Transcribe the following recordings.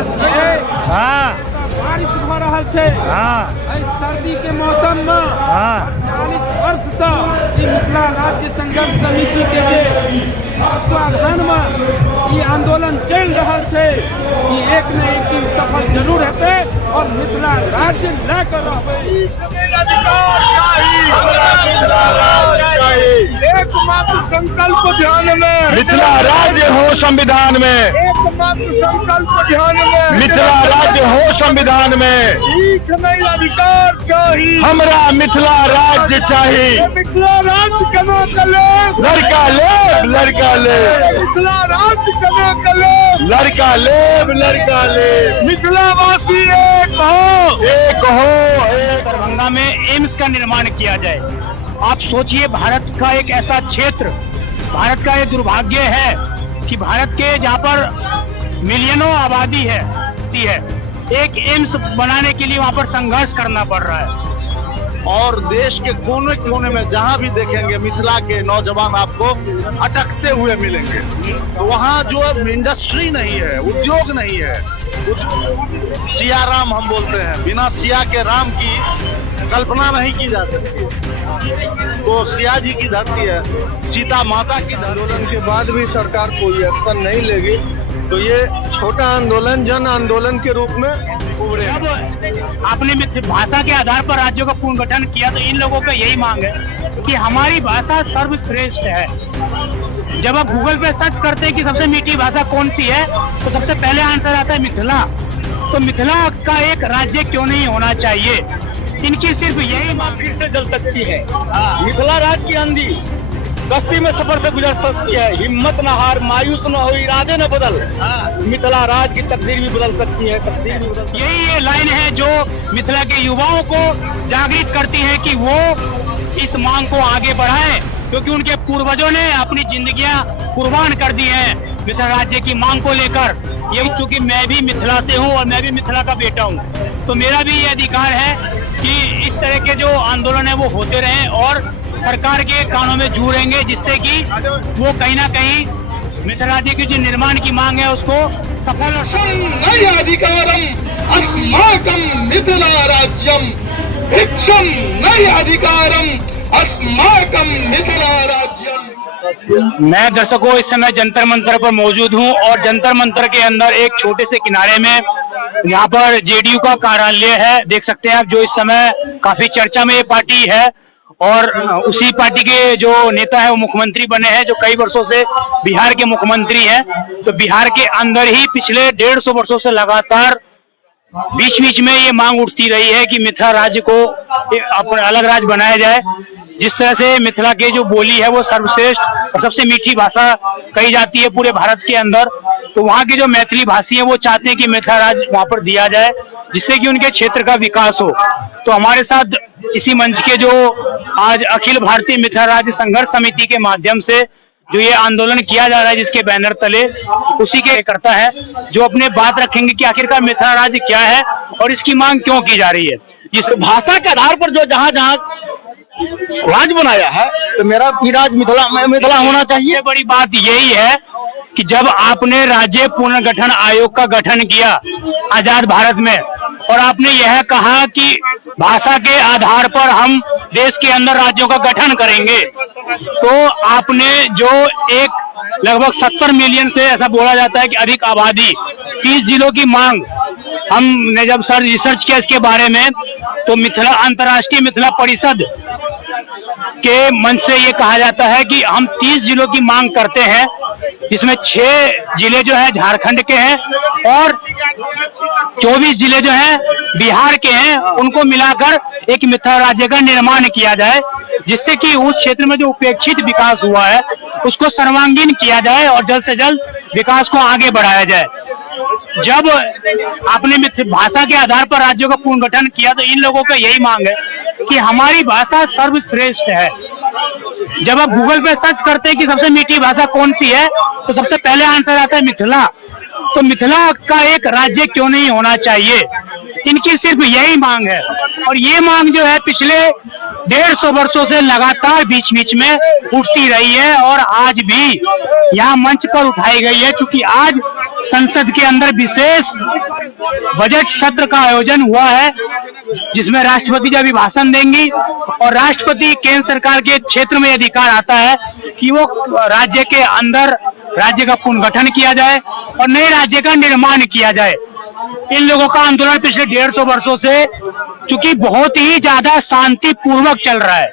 रहल छियै। हाँ बारिश भ रहल छै। हाँ एहि सर्दी के मौसम में हाँ 40 वर्ष से ई मिथिला राज्य संघर्ष समिति के जे तत्वाधान में ई आंदोलन चल रहल छै, ई एक न एक दिन सफल जरूर हेतै और मिथिला राज्य लेकर रहबै। एकमात्र संकल्प ध्यान में, मिथिला राज्य हो संविधान में, एकमात्र संकल्प ध्यान में, मिथिला राज्य हो संविधान में, भीख नहीं अधिकार चाहिए, हमरा मिथिला राज्य चाहिए। मिथिला राज्य केना कले, लड़का लेब लड़का लेब, मिथिला राज्य केना कले, लड़का लेब लड़का लेब, मिथिला वासी एक हो। एक हो एक। दरभंगा में एम्स का निर्माण किया जाए। आप सोचिए, भारत का एक ऐसा क्षेत्र, भारत का ये दुर्भाग्य है कि भारत के जहाँ पर मिलियनों आबादी है, एक एम्स बनाने के लिए वहाँ पर संघर्ष करना पड़ रहा है। और देश के कोने कोने में जहां भी देखेंगे मिथिला के नौजवान आपको अटकते हुए मिलेंगे। तो वहाँ जो इंडस्ट्री नहीं है, उद्योग नहीं है, सिया राम हम बोलते हैं, बिना सिया के राम की कल्पना नहीं की जा सकती। तो सिया जी की धरती है, सीता माता की आंदोलन के बाद भी सरकार कोई एक्शन नहीं लेगी, तो ये छोटा आंदोलन जन आंदोलन के रूप में उभरे। अब आपने भाषा के आधार पर राज्यों का पुनर्गठन किया, तो इन लोगों का यही मांग है कि हमारी भाषा सर्वश्रेष्ठ है। जब आप गूगल पे सर्च करते हैं कि सबसे मीठी भाषा कौन सी है, तो सबसे पहले आंसर आता है मिथिला। तो मिथिला का एक राज्य क्यों नहीं होना चाहिए? इनकी सिर्फ यही मांग फिर से जल सकती है। मिथिला राज्य की आंधी कश्ती में सफर से गुजर सकती है। हिम्मत न हार, मायूस न हो, इरादे न बदल, मिथिला राज्य की तकदीर भी बदल सकती है, तकदीर भी बदल। यही ये लाइन है जो मिथिला के युवाओं को जागृत करती है कि वो इस मांग को आगे बढ़ाएं, क्योंकि उनके पूर्वजों ने अपनी जिंदगियां कुर्बान कर दी हैं मिथिला राज्य की मांग को लेकर। यही चूंकि मैं भी मिथिला से हूं और मैं भी मिथिला का बेटा हूं, तो मेरा भी ये अधिकार है कि इस तरह के जो आंदोलन है वो होते रहें और सरकार के कानों में जूरेंगे, जिससे कि वो कहीं ना कहीं मिथिला राज्य की जो निर्माण की मांग है उसको सफल और नई अधिकारम अस्माकं मिथिला राज्यम, भिक्षम नई अधिकारम अस्माकं मिथिला राज्यम। मैं दर्शकों इस समय जंतर मंतर पर मौजूद हूं और जंतर मंतर के अंदर एक छोटे से किनारे में यहाँ पर जेडीयू का कार्यालय है। देख सकते हैं आप, जो इस समय काफी चर्चा में ये पार्टी है और उसी पार्टी के जो नेता है वो मुख्यमंत्री बने हैं, जो कई वर्षों से बिहार के मुख्यमंत्री हैं। तो बिहार के अंदर ही पिछले 150 वर्षों से लगातार बीच बीच में ये मांग उठती रही है कि मिथिला राज्य को अपना अलग राज्य बनाया जाए। जिस तरह से मिथिला की जो बोली है वो सर्वश्रेष्ठ और सबसे मीठी भाषा कही जाती है पूरे भारत के अंदर, तो वहाँ के जो मैथिली भाषी हैं वो चाहते हैं कि मिथिला राज्य वहाँ पर दिया जाए, जिससे कि उनके क्षेत्र का विकास हो। तो हमारे साथ इसी मंच के जो आज अखिल भारतीय मिथिला राज्य संघर्ष समिति के माध्यम से जो ये आंदोलन किया जा रहा है, जिसके बैनर तले, उसी के करता है जो अपने बात रखेंगे कि आखिरकार मिथिला राज्य क्या है और इसकी मांग क्यों की जा रही है। जिस भाषा के आधार पर जो जहाँ जहाँ राज्य बनाया है, तो मेरा भी राज्य मिथिला होना चाहिए। बड़ी बात यही है कि जब आपने राज्य पुनर्गठन आयोग का गठन किया आजाद भारत में और आपने यह कहा कि भाषा के आधार पर हम देश के अंदर राज्यों का गठन करेंगे, तो आपने जो एक लगभग 70 मिलियन से ऐसा बोला जाता है कि अधिक आबादी, 30 जिलों की मांग, हमने जब सर रिसर्च किया इसके बारे में, तो मिथिला अंतर्राष्ट्रीय मिथिला परिषद के मंच से ये कहा जाता है कि हम 30 जिलों की मांग करते हैं, जिसमें 6 जिले जो है झारखंड के हैं और 24 जिले जो हैं बिहार के हैं। उनको मिलाकर एक मिथिला राज्य का निर्माण किया जाए, जिससे कि उस क्षेत्र में जो उपेक्षित विकास हुआ है उसको सर्वांगीण किया जाए और जल्द से जल्द विकास को आगे बढ़ाया जाए। जब आपने भाषा के आधार पर राज्यों का पुनर्गठन किया, तो इन लोगों का यही मांग है कि हमारी भाषा सर्वश्रेष्ठ है। जब आप गूगल पे सर्च करते हैं कि सबसे मीठी भाषा कौन सी है, तो सबसे पहले आंसर आता है मिथिला। तो मिथिला का एक राज्य क्यों नहीं होना चाहिए? इनकी सिर्फ यही मांग है और ये मांग जो है पिछले 150 वर्षों से लगातार बीच बीच में उठती रही है और आज भी यहाँ मंच पर उठाई गई है, क्योंकि आज संसद के अंदर विशेष बजट सत्र का आयोजन हुआ है, जिसमें राष्ट्रपति जी अभिभाषण देंगी और राष्ट्रपति केंद्र सरकार के क्षेत्र में अधिकार आता है कि वो राज्य के अंदर राज्य का पुनर्गठन किया जाए और नए राज्य का निर्माण किया जाए। इन लोगों का आंदोलन पिछले 150 वर्षों से चूंकि बहुत ही ज्यादा शांतिपूर्वक चल रहा है,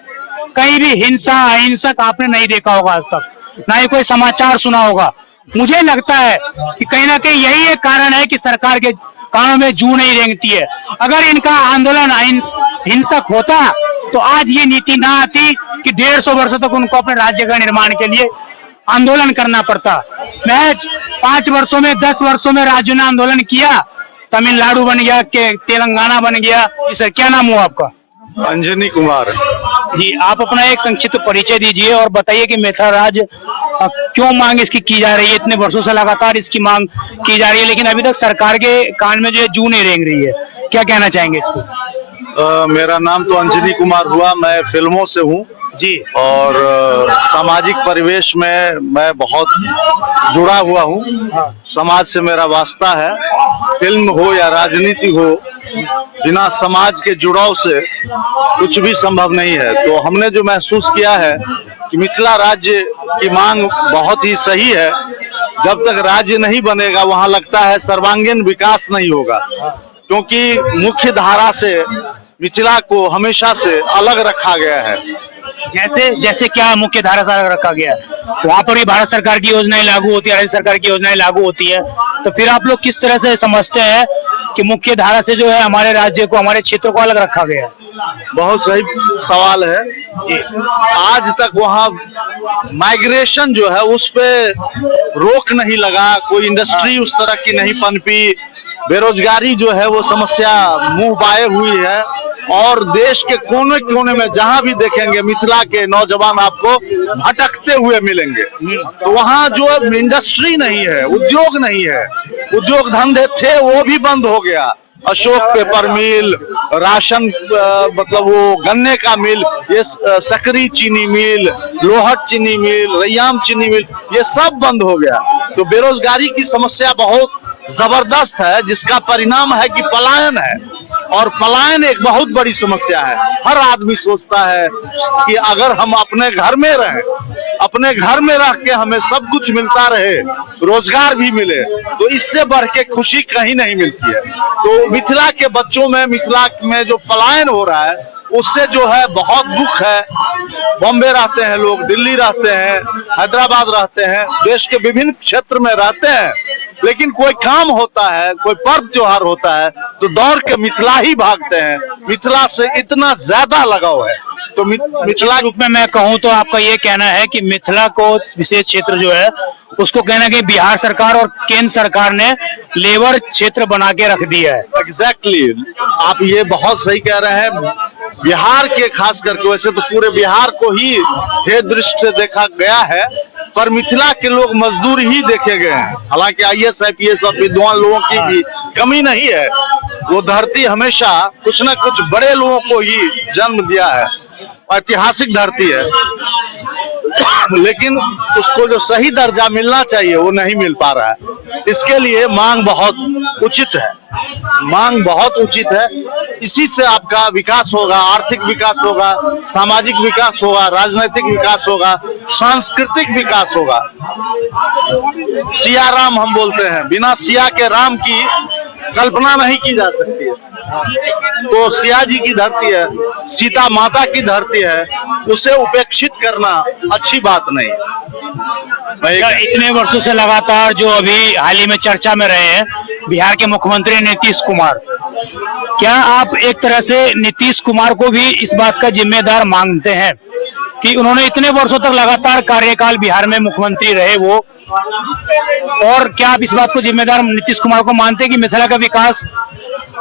कहीं भी हिंसा अहिंसक आपने नहीं देखा होगा आज तक, ना ही कोई समाचार सुना होगा। मुझे लगता है कि कहीं ना कहीं यही एक कारण है कि सरकार के कानों में जू नहीं रेंगती है। अगर इनका आंदोलन हिंसक होता तो आज ये नीति ना आती कि 150 वर्षों तक उनको अपने राज्य का निर्माण के लिए आंदोलन करना पड़ता। महज 5 वर्षों में 10 वर्षों में राज्यों ने आंदोलन किया, तमिलनाडु बन गया, तेलंगाना बन गया। सर क्या नाम हुआ आपका? अंजनी कुमार जी, आप अपना एक संक्षिप्त परिचय दीजिए और बताइए कि मिथिला राज्य क्यों मांग इसकी की जा रही है। इतने वर्षों से लगातार इसकी मांग की जा रही है, लेकिन अभी तक सरकार के कान में जो है जू नहीं रेंग रही है। क्या कहना चाहेंगे इसको? मेरा नाम तो अंजनी कुमार हुआ, मैं फिल्मों से हूँ जी, और सामाजिक परिवेश में मैं बहुत जुड़ा हुआ हूँ। समाज से मेरा वास्ता है। फिल्म हो या राजनीति हो, बिना समाज के जुड़ाव से कुछ भी संभव नहीं है। तो हमने जो महसूस किया है कि मिथिला राज्य की मांग बहुत ही सही है। जब तक राज्य नहीं बनेगा वहाँ लगता है सर्वांगीण विकास नहीं होगा, क्योंकि मुख्य धारा से मिथिला को हमेशा से अलग रखा गया है। जैसे क्या मुख्य धारा से अलग रखा गया है? वहाँ पर भी भारत सरकार की योजनाएं लागू होती है, राज्य सरकार की योजनाएं लागू होती है, तो फिर आप लोग किस तरह से समझते हैं कि मुख्य धारा से जो है हमारे राज्य को, हमारे क्षेत्र को अलग रखा गया है? बहुत सही सवाल है जी। आज तक वहाँ माइग्रेशन जो है उस पे रोक नहीं लगा, कोई इंडस्ट्री उस तरह की नहीं पनपी, बेरोजगारी जो है वो समस्या मुंह बाए हुई है और देश के कोने कोने में जहां भी देखेंगे मिथिला के नौजवान आपको भटकते हुए मिलेंगे। तो वहाँ जो इंडस्ट्री नहीं है, उद्योग नहीं है, उद्योग धंधे थे वो भी बंद हो गया। अशोक पेपर मिल, राशन मतलब वो गन्ने का मिल, ये सकरी चीनी मिल, लोहट चीनी मिल, रैयाम चीनी मिल, ये सब बंद हो गया। तो बेरोजगारी की समस्या बहुत जबरदस्त है, जिसका परिणाम है कि पलायन है, और पलायन एक बहुत बड़ी समस्या है। हर आदमी सोचता है कि अगर हम अपने घर में रहें, अपने घर में रह के हमें सब कुछ मिलता रहे, रोजगार भी मिले, तो इससे बढ़ के खुशी कहीं नहीं मिलती है। तो मिथिला के बच्चों में, मिथिला में जो पलायन हो रहा है उससे जो है बहुत दुख है। बॉम्बे रहते हैं लोग, दिल्ली रहते हैं, हैदराबाद रहते हैं, देश के विभिन्न क्षेत्र में रहते हैं, लेकिन कोई काम होता है, कोई पर्व त्योहार होता है तो दौड़ के मिथिला ही भागते हैं। मिथिला से इतना ज्यादा लगाव है। तो मिथिला रूप में मैं कहूँ तो आपका ये कहना है कि मिथिला को विशेष क्षेत्र जो है उसको कहना कि बिहार सरकार और केंद्र सरकार ने लेबर क्षेत्र बना के रख दिया है। एग्जैक्टली, आप ये बहुत सही कह रहे हैं। बिहार के खास करके, वैसे तो पूरे बिहार को ही हे दृष्टि से देखा गया है, पर मिथिला के लोग मजदूर ही देखे गए हैं। हालांकि IAS IPS और विद्वान लोगों की भी कमी नहीं है। वो धरती हमेशा कुछ न कुछ बड़े लोगों को ही जन्म दिया है, ऐतिहासिक धरती है, लेकिन उसको जो सही दर्जा मिलना चाहिए वो नहीं मिल पा रहा है। इसके लिए मांग बहुत उचित है, मांग बहुत उचित है। इसी से आपका विकास होगा, आर्थिक विकास होगा, सामाजिक विकास होगा, राजनीतिक विकास होगा, सांस्कृतिक विकास होगा। सिया राम हम बोलते हैं, बिना सिया के राम की कल्पना नहीं की जा सकती है। तो सिया जी की धरती है, सीता माता की धरती है, उसे उपेक्षित करना अच्छी बात नहीं। इतने वर्षों से लगातार जो अभी हाल ही में चर्चा में रहे हैं बिहार के मुख्यमंत्री नीतीश कुमार, क्या आप एक तरह से नीतीश कुमार को भी इस बात का जिम्मेदार मानते हैं कि उन्होंने इतने वर्षों तक लगातार कार्यकाल बिहार में मुख्यमंत्री रहे वो, और क्या आप इस बात को जिम्मेदार नीतीश कुमार को मानते हैं कि मिथिला का विकास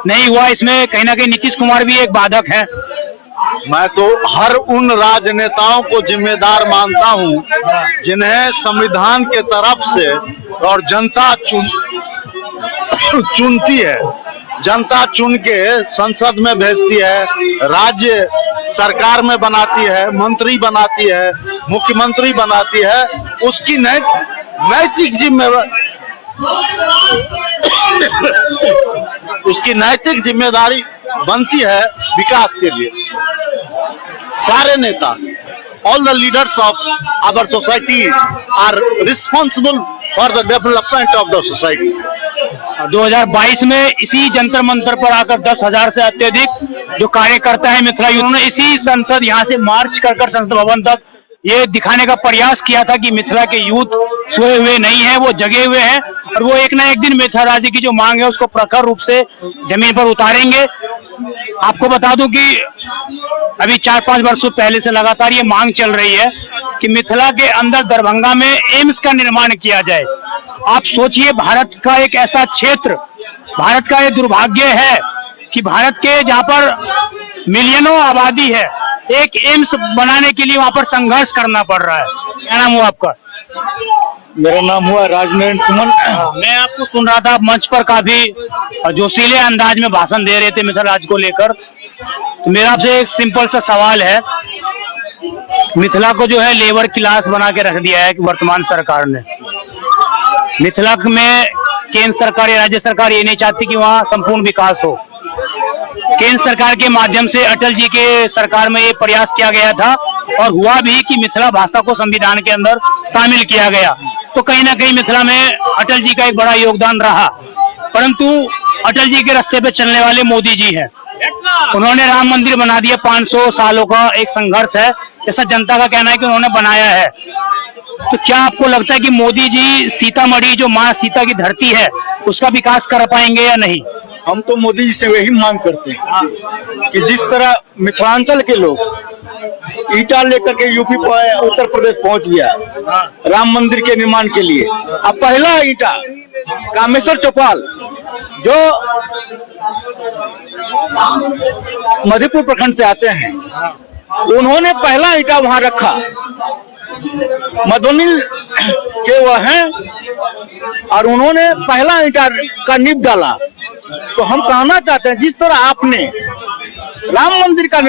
नहीं हुआ? इसमें कहीं ना कहीं नीतीश कुमार भी एक बाधक है। मैं तो हर उन राजनेताओं को जिम्मेदार मानता हूं जिन्हें संविधान के तरफ से और जनता चुनती है, जनता चुन के संसद में भेजती है, राज्य सरकार में बनाती है, मंत्री बनाती है, मुख्यमंत्री बनाती है। उसकी नैतिक जिम्मेदारी उसकी नैतिक जिम्मेदारी बनती है विकास के लिए। सारे नेता, all the leaders of our society are responsible for the development of the society. 2022 में इसी जंतर मंतर पर आकर 10,000 से अत्यधिक जो कार्यकर्ता है मिथिला यूथ, उन्होंने इसी संसद यहाँ से मार्च कर संसद भवन तक ये दिखाने का प्रयास किया था कि मिथिला के यूथ सोए हुए नहीं है, वो जगे हुए हैं और वो एक ना एक दिन मिथिला राज्य की जो मांग है उसको प्रखर रूप से जमीन पर उतारेंगे। आपको बता दूं कि अभी 4-5 वर्षों पहले से लगातार ये मांग चल रही है कि मिथिला के अंदर दरभंगा में एम्स का निर्माण किया जाए। आप सोचिए, भारत का एक ऐसा क्षेत्र, भारत का ये दुर्भाग्य है कि भारत के जहाँ पर मिलियनों आबादी है, एक एम्स बनाने के लिए वहां पर संघर्ष करना पड़ रहा है। क्या नाम हुआ आपका? मेरा नाम हुआ राजनयन सुमन। मैं आपको सुन रहा था, आप मंच पर काफी जोशीले अंदाज में भाषण दे रहे थे मिथिला राज्य को लेकर। मेरा आपसे एक सिंपल सा सवाल है, मिथिला को जो है लेबर क्लास बना के रख दिया है कि वर्तमान सरकार ने। मिथिला में केंद्र सरकार या राज्य सरकार ये नहीं चाहती कि वहाँ संपूर्ण विकास हो। केंद्र सरकार के माध्यम से अटल जी के सरकार में ये प्रयास किया गया था और हुआ भी कि मिथिला भाषा को संविधान के अंदर शामिल किया गया। तो कहीं ना कहीं मिथिला में अटल जी का एक बड़ा योगदान रहा, परंतु अटल जी के रास्ते पे चलने वाले मोदी जी हैं। उन्होंने राम मंदिर बना दिया, 500 सालों का एक संघर्ष है, ऐसा जनता का कहना है कि उन्होंने बनाया है। तो क्या आपको लगता है कि मोदी जी सीतामढ़ी जो माँ सीता की धरती है उसका विकास कर पाएंगे या नहीं? हम तो मोदी जी से वही मांग करते हैं कि जिस तरह मिथिलांचल के लोग ईटा लेकर के यूपी उत्तर प्रदेश पहुंच गया राम मंदिर के निर्माण के लिए, अब पहला ईटा कामेश्वर चौपाल जो मधेपुर प्रखंड से आते हैं, उन्होंने पहला ईटा वहां रखा। मधुबनी के वह हैं और उन्होंने पहला ईटा का नींव डाला। तो हम कहना चाहते हैं, जिस तरह आपने राम मंदिर का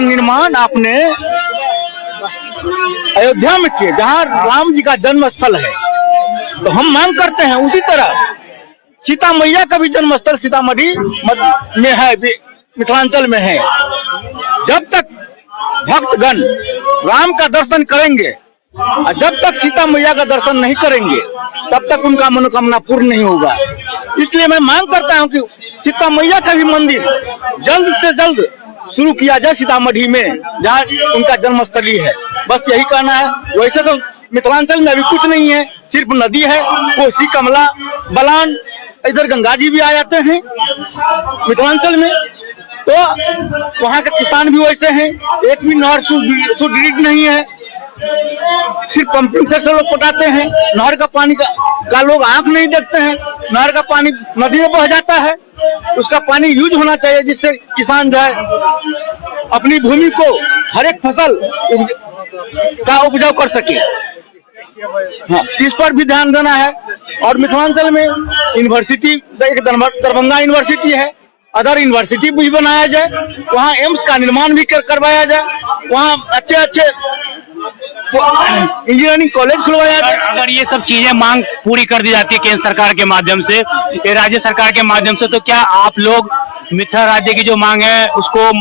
निर्माण आपने अयोध्या में किए, जहां राम जी का जन्म स्थल है, तो हम मांग करते हैं उसी तरह सीता मैया का भी जन्म स्थल सीतामढ़ी में है, मिथिलांचल में है। जब तक भक्तगण राम का दर्शन करेंगे और जब तक सीता मैया का दर्शन नहीं करेंगे तब तक उनका मनोकामना पूर्ण नहीं होगा। इसलिए मैं मांग करता हूं कि सीता मैया का भी मंदिर जल्द से जल्द शुरू किया जाए सीतामढ़ी में, जहाँ उनका जन्मस्थली है। बस यही कहना है। वैसे तो मिथिलांचल में अभी कुछ नहीं है, सिर्फ नदी है, कोसी, कमला, बलान, इधर गंगा जी भी आ जाते हैं मिथिलांचल में। तो वहाँ के किसान भी वैसे हैं, एक भी नहर सुदृढ़ नहीं है, सिर्फ पंपिंग सेट से लोग पटाते हैं। नहर का पानी का लोग आंख नहीं देखते हैं। नहर का पानी नदी में बह जाता है, उसका पानी यूज होना चाहिए, जिससे किसान जो है अपनी भूमि को हर एक फसल का उपजाऊ कर सके। हाँ, इस पर भी ध्यान देना है। और मिथिलांचल में यूनिवर्सिटी, एक दरभंगा यूनिवर्सिटी है, अदर यूनिवर्सिटी भी बनाया जाए, वहाँ एम्स का निर्माण भी करवाया जाए, वहाँ अच्छे इंजीनियरिंग कॉलेज खुलवाया जाए। अगर ये सब चीजें मांग पूरी कर दी जाती है केंद्र सरकार के माध्यम से, राज्य सरकार के माध्यम से, तो क्या आप लोग मिथिला राज्य की जो मांग है उसको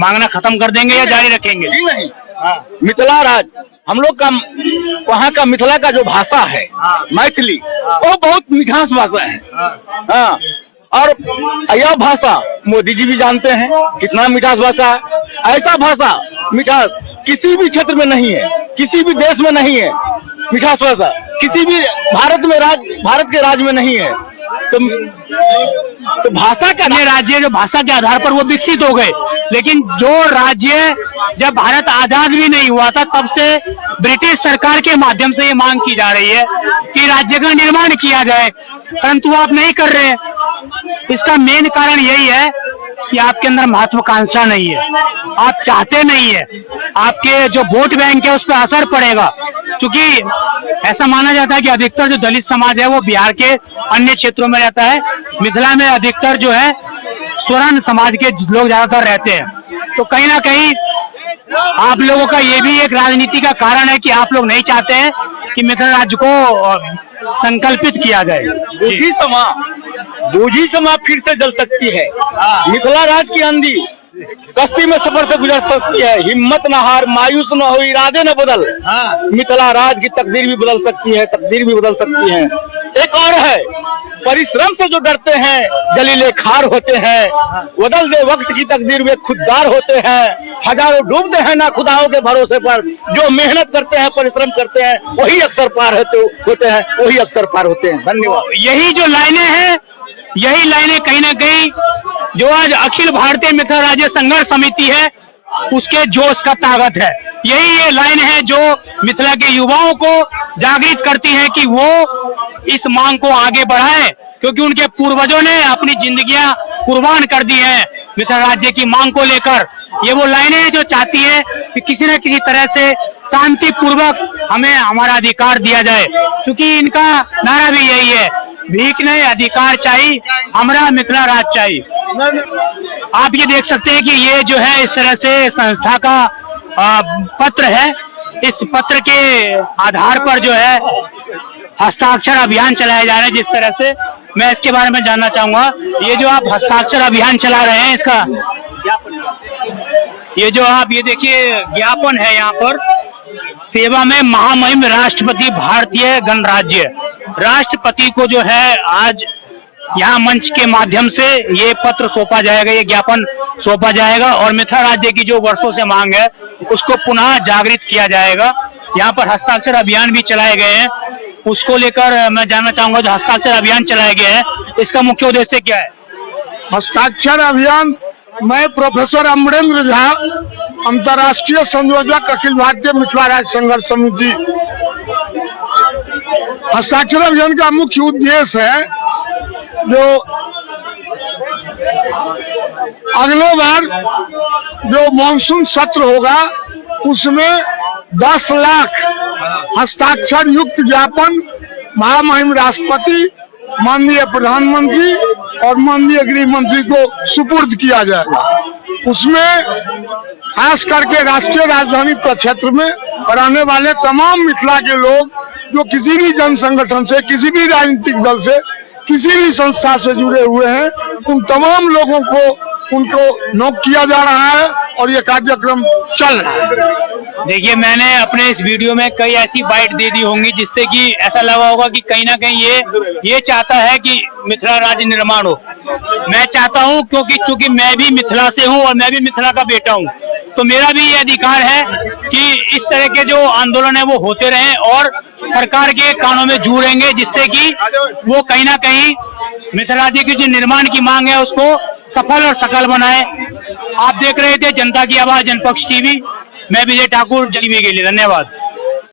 मांगना खत्म कर देंगे या जारी रखेंगे? जी नहीं, मिथिला राज्य हम लोग का, वहाँ का मिथिला का जो भाषा है मैथिली, वो बहुत मिठास भाषा है। हाँ, और यह भाषा मोदी जी भी जानते हैं कितना मिठास भाषा है। ऐसा भाषा मिठास किसी भी क्षेत्र में नहीं है, किसी भी देश में नहीं है। मिठास भाषा किसी भी भारत के राज्य में नहीं है। तो भाषा का राज्य जो भाषा के आधार पर वो विकसित हो गए, लेकिन जो राज्य जब भारत आजाद भी नहीं हुआ था तब से ब्रिटिश सरकार के माध्यम से ये मांग की जा रही है कि राज्य का निर्माण किया जाए, परंतु आप नहीं कर रहे हैं। इसका मेन कारण यही है कि आपके अंदर महत्वाकांक्षा नहीं है, आप चाहते नहीं है, आपके जो वोट बैंक है उस पर असर पड़ेगा। क्योंकि ऐसा माना जाता है कि अधिकतर जो दलित समाज है वो बिहार के अन्य क्षेत्रों में रहता है, मिथिला में अधिकतर जो है स्वर्ण समाज के लोग ज्यादातर रहते हैं। तो कहीं ना कहीं आप लोगों का ये भी एक राजनीति का कारण है कि आप लोग नहीं चाहते हैं कि मिथिला राज्य को संकल्पित किया जाए। बूझी समा फिर से जल सकती है। मिथिला राज्य की आंधी कश्ती में सफर से गुजर सकती है। हिम्मत न हार, मायूस न हो, इरादे न बदल। मिथिला राज्य की तकदीर भी बदल सकती है, तकदीर भी बदल सकती है। एक और है, परिश्रम से जो डरते हैं जलीले खार होते हैं। बदल दे वक्त की तकदीर वे खुददार होते हैं। हजारों डूबते हैं ना खुदाओं के भरोसे पर, जो मेहनत करते हैं, परिश्रम करते हैं, वही अक्सर पार होते हैं, वही अक्सर पार होते हैं। धन्यवाद। यही जो लाइनें हैं, यही लाइनें कहीं ना कहीं जो आज अखिल भारतीय मिथिला राज्य संघर्ष समिति है उसके जोश का ताकत है। यही ये लाइन है जो मिथिला के युवाओं को जागृत करती है कि वो इस मांग को आगे बढ़ाएं, क्योंकि उनके पूर्वजों ने अपनी जिंदगियां कुर्बान कर दी हैं मिथिला राज्य की मांग को लेकर। ये वो लाइनें हैं जो चाहती है कि किसी न किसी तरह से शांति पूर्वक हमें हमारा अधिकार दिया जाए, क्योंकि इनका नारा भी यही है, भीख नहीं अधिकार चाहिए, हमारा मिथिला राज्य चाहिए। आप ये देख सकते हैं कि ये जो है इस तरह से संस्था का पत्र है। इस पत्र के आधार पर जो है हस्ताक्षर अभियान चलाया जा रहा है। जिस तरह से मैं इसके बारे में जानना चाहूंगा, ये जो आप हस्ताक्षर अभियान चला रहे हैं, इसका ये जो आप ये देखिए ज्ञापन है यहाँ पर, सेवा में महामहिम राष्ट्रपति भारतीय गणराज्य, राष्ट्रपति को जो है आज यहाँ मंच के माध्यम से ये पत्र सौंपा जाएगा, ये ज्ञापन सौंपा जाएगा और मिथिला राज्य की जो वर्षों से मांग है उसको पुनः जागृत किया जाएगा। यहाँ पर हस्ताक्षर अभियान भी चलाए गए हैं, उसको लेकर मैं जानना चाहूंगा जो हस्ताक्षर अभियान चलाया गया है इसका मुख्य उद्देश्य क्या है? हस्ताक्षर अभियान, मैं प्रोफेसर अमरेंद्र झा, अंतर्राष्ट्रीय संयोजक अखिल भारतीय मिथिला राज्य संघर्ष समिति। हस्ताक्षर अभियान का मुख्य उद्देश्य है जो अगले बार जो मानसून सत्र होगा उसमें 10 लाख हस्ताक्षर युक्त ज्ञापन महामहिम राष्ट्रपति, माननीय प्रधानमंत्री और माननीय गृह मंत्री को सुपुर्द किया जाएगा। उसमें खास करके राष्ट्रीय राजधानी क्षेत्र में रहने वाले तमाम मिथिला के लोग जो किसी भी जन संगठन से, किसी भी राजनीतिक दल से, किसी भी संस्था से जुड़े हुए हैं, उन तमाम लोगों को उनको नोट किया जा रहा है और ये कार्यक्रम चल रहा है। देखिए, मैंने अपने इस वीडियो में कई ऐसी बाइट दे दी होंगी जिससे कि ऐसा लगा होगा कि कहीं ना कहीं ये चाहता है कि मिथिला राज्य निर्माण हो। मैं चाहता हूं क्योंकि मैं भी मिथिला से हूं और मैं भी मिथिला का बेटा हूं, तो मेरा भी ये अधिकार है कि इस तरह के जो आंदोलन है वो होते रहें और सरकार के कानों में जूरेंगे, जिससे कि वो कहीं ना कहीं मिथिला राज्य की जो निर्माण की मांग है उसको सफल और सकल बनाए। आप देख रहे थे जनता की आवाज जनपक्ष टीवी, मैं विजय ठाकुर टीवी के लिए। धन्यवाद।